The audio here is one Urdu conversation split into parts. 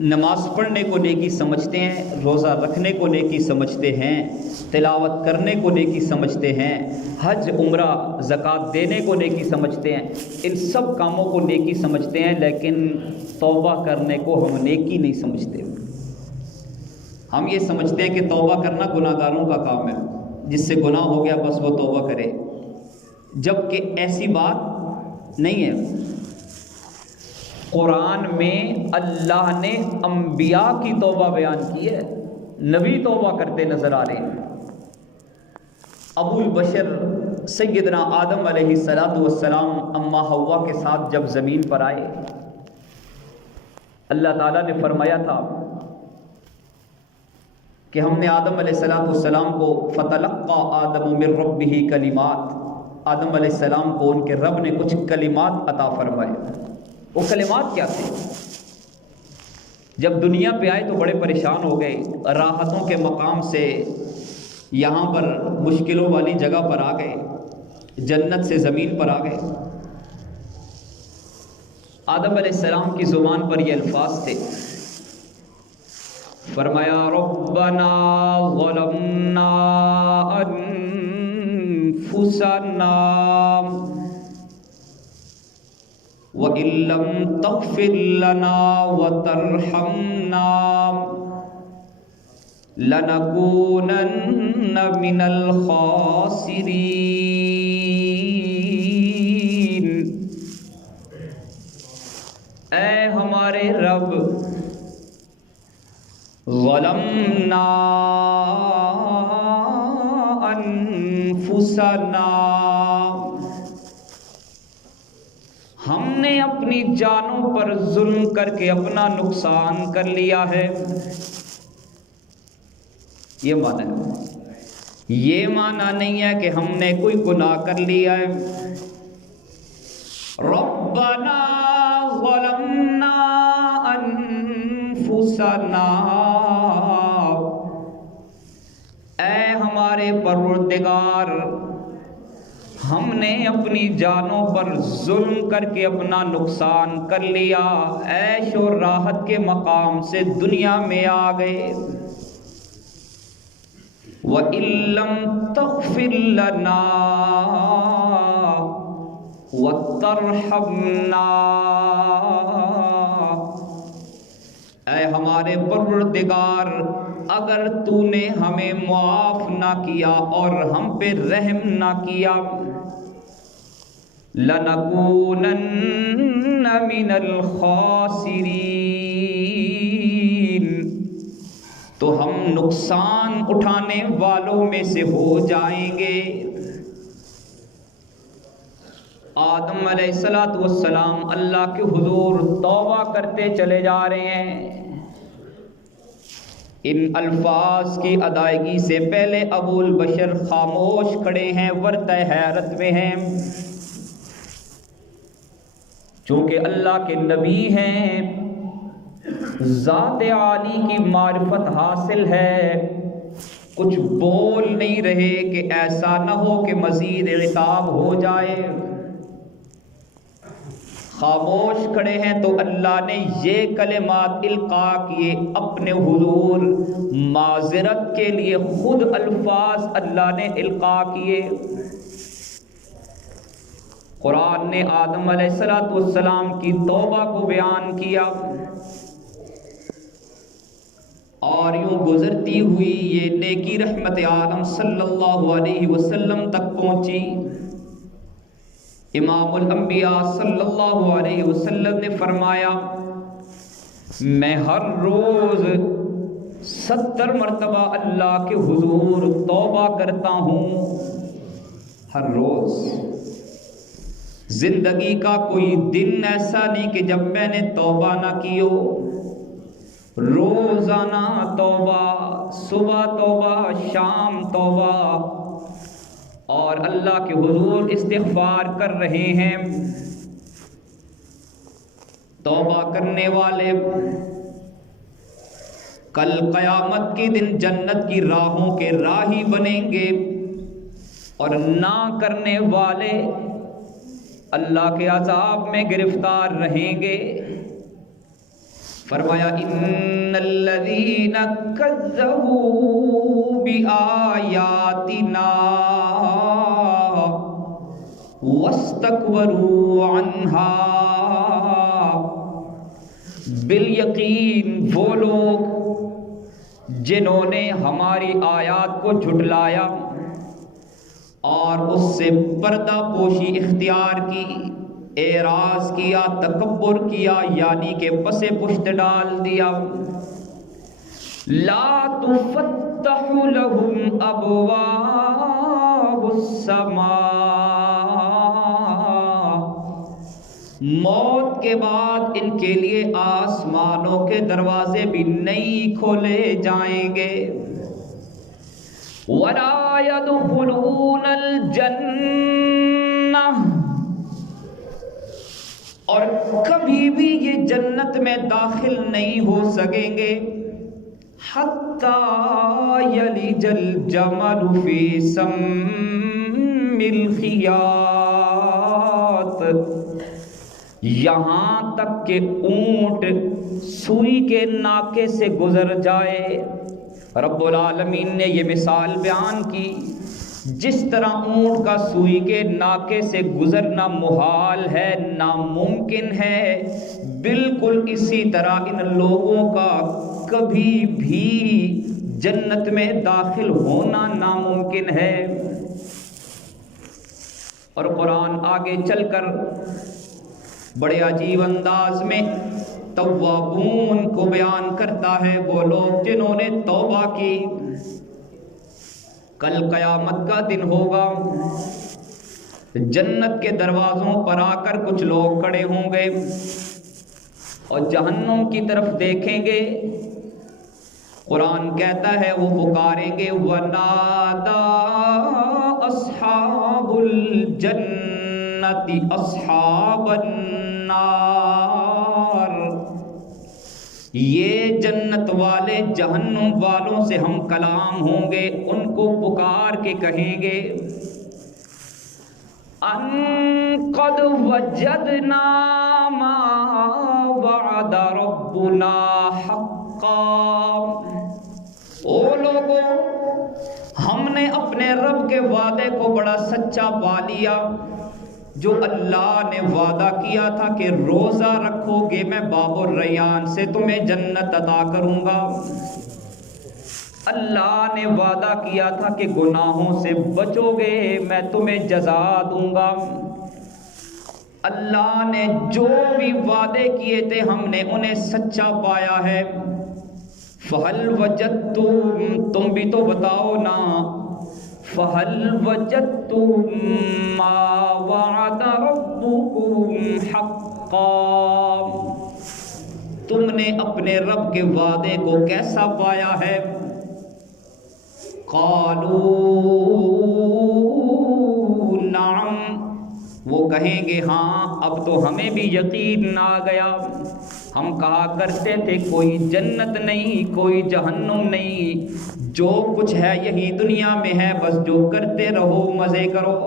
نماز پڑھنے کو نیکی سمجھتے ہیں، روزہ رکھنے کو نیکی سمجھتے ہیں، تلاوت کرنے کو نیکی سمجھتے ہیں، حج عمرہ زکوٰۃ دینے کو نیکی سمجھتے ہیں، ان سب کاموں کو نیکی سمجھتے ہیں، لیکن توبہ کرنے کو ہم نیکی نہیں سمجھتے۔ ہم یہ سمجھتے ہیں کہ توبہ کرنا گناہ گاروں کا کام ہے، جس سے گناہ ہو گیا بس وہ توبہ کرے، جبکہ ایسی بات نہیں ہے۔ قرآن میں اللہ نے انبیاء کی توبہ بیان کی ہے، نبی توبہ کرتے نظر آ رہے ہیں۔ ابو البشر سیدنا آدم علیہ السلام اماں حوا کے ساتھ جب زمین پر آئے، اللہ تعالیٰ نے فرمایا تھا کہ ہم نے آدم علیہ السلام کو فتلقى آدم من ربہ کلمات، آدم علیہ السلام کو ان کے رب نے کچھ کلمات عطا فرمائے۔ وہ کلمات کیا تھے؟ جب دنیا پہ آئے تو بڑے پریشان ہو گئے، راحتوں کے مقام سے یہاں پر مشکلوں والی جگہ پر آ گئے، جنت سے زمین پر آ گئے۔ آدم علیہ السلام کی زبان پر یہ الفاظ تھے، فرمایا ربنا ظلمنا انفسنا وَإِن لَّمْ تَغْفِرْ لَنَا وَتَرْحَمْنَا لَنَكُونَنَّ مِنَ الْخَاسِرِينَ۔ اے ہمارے رب، ظلمنا انفسنا، ہم نے اپنی جانوں پر ظلم کر کے اپنا نقصان کر لیا ہے۔ یہ معنی ہے، یہ معنی نہیں ہے کہ ہم نے کوئی گناہ کر لیا ہے۔ ربنا ظلمنا انفسنا، اے ہمارے پروردگار، ہم نے اپنی جانوں پر ظلم کر کے اپنا نقصان کر لیا، عیش و راحت کے مقام سے دنیا میں آ گئے۔ وَإِن لَّمْ تَغْفِرْ لَنَا وَتَرْحَمْنَا، اے ہمارے پروردگار، اگر تو نے ہمیں معاف نہ کیا اور ہم پہ رحم نہ کیا، لَنَكُونَنَّ مِنَ الْخَاسِرِينَ، تو ہم نقصان اٹھانے والوں میں سے ہو جائیں گے۔ آدم علیہ السلام اللہ کے حضور توبہ کرتے چلے جا رہے ہیں۔ ان الفاظ کی ادائیگی سے پہلے ابو البشر خاموش کھڑے ہیں، ورطہ حیرت میں ہیں، چونکہ اللہ کے نبی ہیں، ذات عالی کی معرفت حاصل ہے، کچھ بول نہیں رہے کہ ایسا نہ ہو کہ مزید عتاب ہو جائے۔ خاموش کھڑے ہیں تو اللہ نے یہ کلمات القاء کیے اپنے حضور، معذرت کے لیے خود الفاظ اللہ نے القاء کیے۔ قرآن نے آدم علیہ السلام کی توبہ کو بیان کیا، اور یوں گزرتی ہوئی یہ نیکی رحمت عالم صلی اللہ علیہ وسلم تک پہنچی۔ امام الانبیاء صلی اللہ علیہ وسلم نے فرمایا، میں ہر روز 70 مرتبہ اللہ کے حضور توبہ کرتا ہوں، ہر روز۔ زندگی کا کوئی دن ایسا نہیں کہ جب میں نے توبہ نہ کی ہو، روزانہ توبہ، صبح توبہ، شام توبہ، اور اللہ کے حضور استغفار کر رہے ہیں۔ توبہ کرنے والے کل قیامت کے دن جنت کی راہوں کے راہی بنیں گے، اور نہ کرنے والے اللہ کے عذاب میں گرفتار رہیں گے۔ فرمایا ان الذین کذبوا بآیاتنا واستکبروا عنہا، بالیقین وہ لوگ جنہوں نے ہماری آیات کو جھٹلایا اور اس سے پردہ پوشی اختیار کی، اعراض کیا، تکبر کیا، یعنی کہ پس پشت ڈال دیا، لا تفتح لهم ابواب السماء، موت کے بعد ان کے لیے آسمانوں کے دروازے بھی نہیں کھولے جائیں گے، ولا يدخلون الجنہ، اور کبھی بھی یہ جنت میں داخل نہیں ہو سکیں گے، حتی یلج الجمل فی سم الخیاط، یہاں تک کہ اونٹ سوئی کے ناکے سے گزر جائے۔ رب العالمین نے یہ مثال بیان کی، جس طرح اونٹ کا سوئی کے ناکے سے گزرنا محال ہے، ناممکن ہے، بالکل اسی طرح ان لوگوں کا کبھی بھی جنت میں داخل ہونا ناممکن ہے۔ اور قرآن آگے چل کر بڑے عجیب انداز میں توابون کو بیان کرتا ہے، وہ لوگ جنہوں نے توبہ کی۔ کل قیامت کا دن ہوگا، جنت کے دروازوں پر آ کر کچھ لوگ کھڑے ہوں گے اور جہنم کی طرف دیکھیں گے۔ قرآن کہتا ہے وہ پکاریں گے، وَنَادَى أَصْحَابُ الْجَنَّةِ أَصْحَابَ النَّارِ، یہ جنت والے جہنم والوں سے ہم کلام ہوں گے، ان کو پکار کے کہیں گے، ان قد وجدنا ما وعد ربنا حقا، او لوگوں ہم نے اپنے رب کے وعدے کو بڑا سچا پا لیا، جو اللہ نے وعدہ کیا تھا کہ روزہ رکھو گے میں باب الریان سے تمہیں جنت عطا کروں گا، اللہ نے وعدہ کیا تھا کہ گناہوں سے بچو گے میں تمہیں جزا دوں گا، اللہ نے جو بھی وعدے کیے تھے ہم نے انہیں سچا پایا ہے۔ فَهَلْ وَجَدْتُمْ، تم بھی تو بتاؤ نا، فَهَلْ وَجَدْتُمْ مَا وَعَدَ رَبُّكُمْ حَقًّا، تم نے اپنے رب کے وعدے کو کیسا پایا ہے؟ قَالُوا نَعَمْ، وہ کہیں گے ہاں اب تو ہمیں بھی یقین آ گیا، ہم کہا کرتے تھے کوئی جنت نہیں کوئی جہنم نہیں، جو کچھ ہے یہی دنیا میں ہے، بس جو کرتے رہو مزے کرو،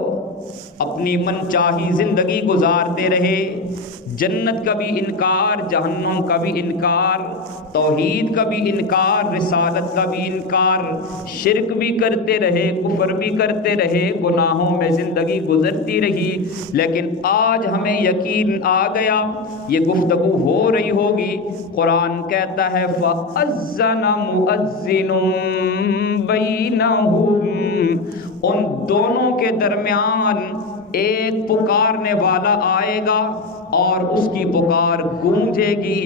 اپنی من چاہی زندگی گزارتے رہے، جنت کا بھی انکار، جہنم کا بھی انکار، توحید کا بھی انکار، رسالت کا بھی انکار، شرک بھی کرتے رہے، کفر بھی کرتے رہے، گناہوں میں زندگی گزرتی رہی، لیکن آج ہمیں یقین آ گیا، یہ گفتگو ہو رہی ہوگی، قرآن کہتا ہے فَأَذَّنَ مُؤَذِّنٌ بَيْنَهُمْ، ان دونوں کے درمیان ایک پکارنے والا آئے گا اور اس کی پکار گونجے گی،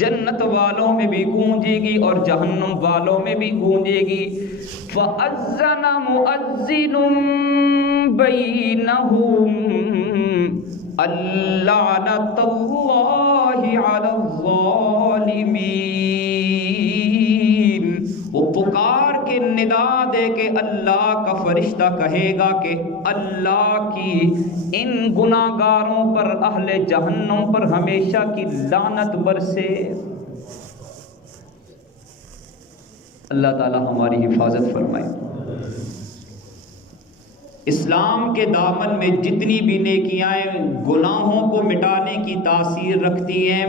جنت والوں میں بھی گونجے گی اور جہنم والوں میں بھی گونجے گی۔ فَأَذَّنَ مُؤَذِّنٌ بَيْنَهُمْ اللَّعْنَةُ اللَّهِ عَلَى الظَّالِمِينَ، وہ پکار کے ندا دے کے اللہ کا فرشتہ کہے گا کہ اللہ کی ان گناہگاروں پر، اہل جہنم پر ہمیشہ کی لعنت برسے۔ اللہ تعالی ہماری حفاظت فرمائے۔ اسلام کے دامن میں جتنی بھی نیکیاں گناہوں کو مٹانے کی تاثیر رکھتی ہیں،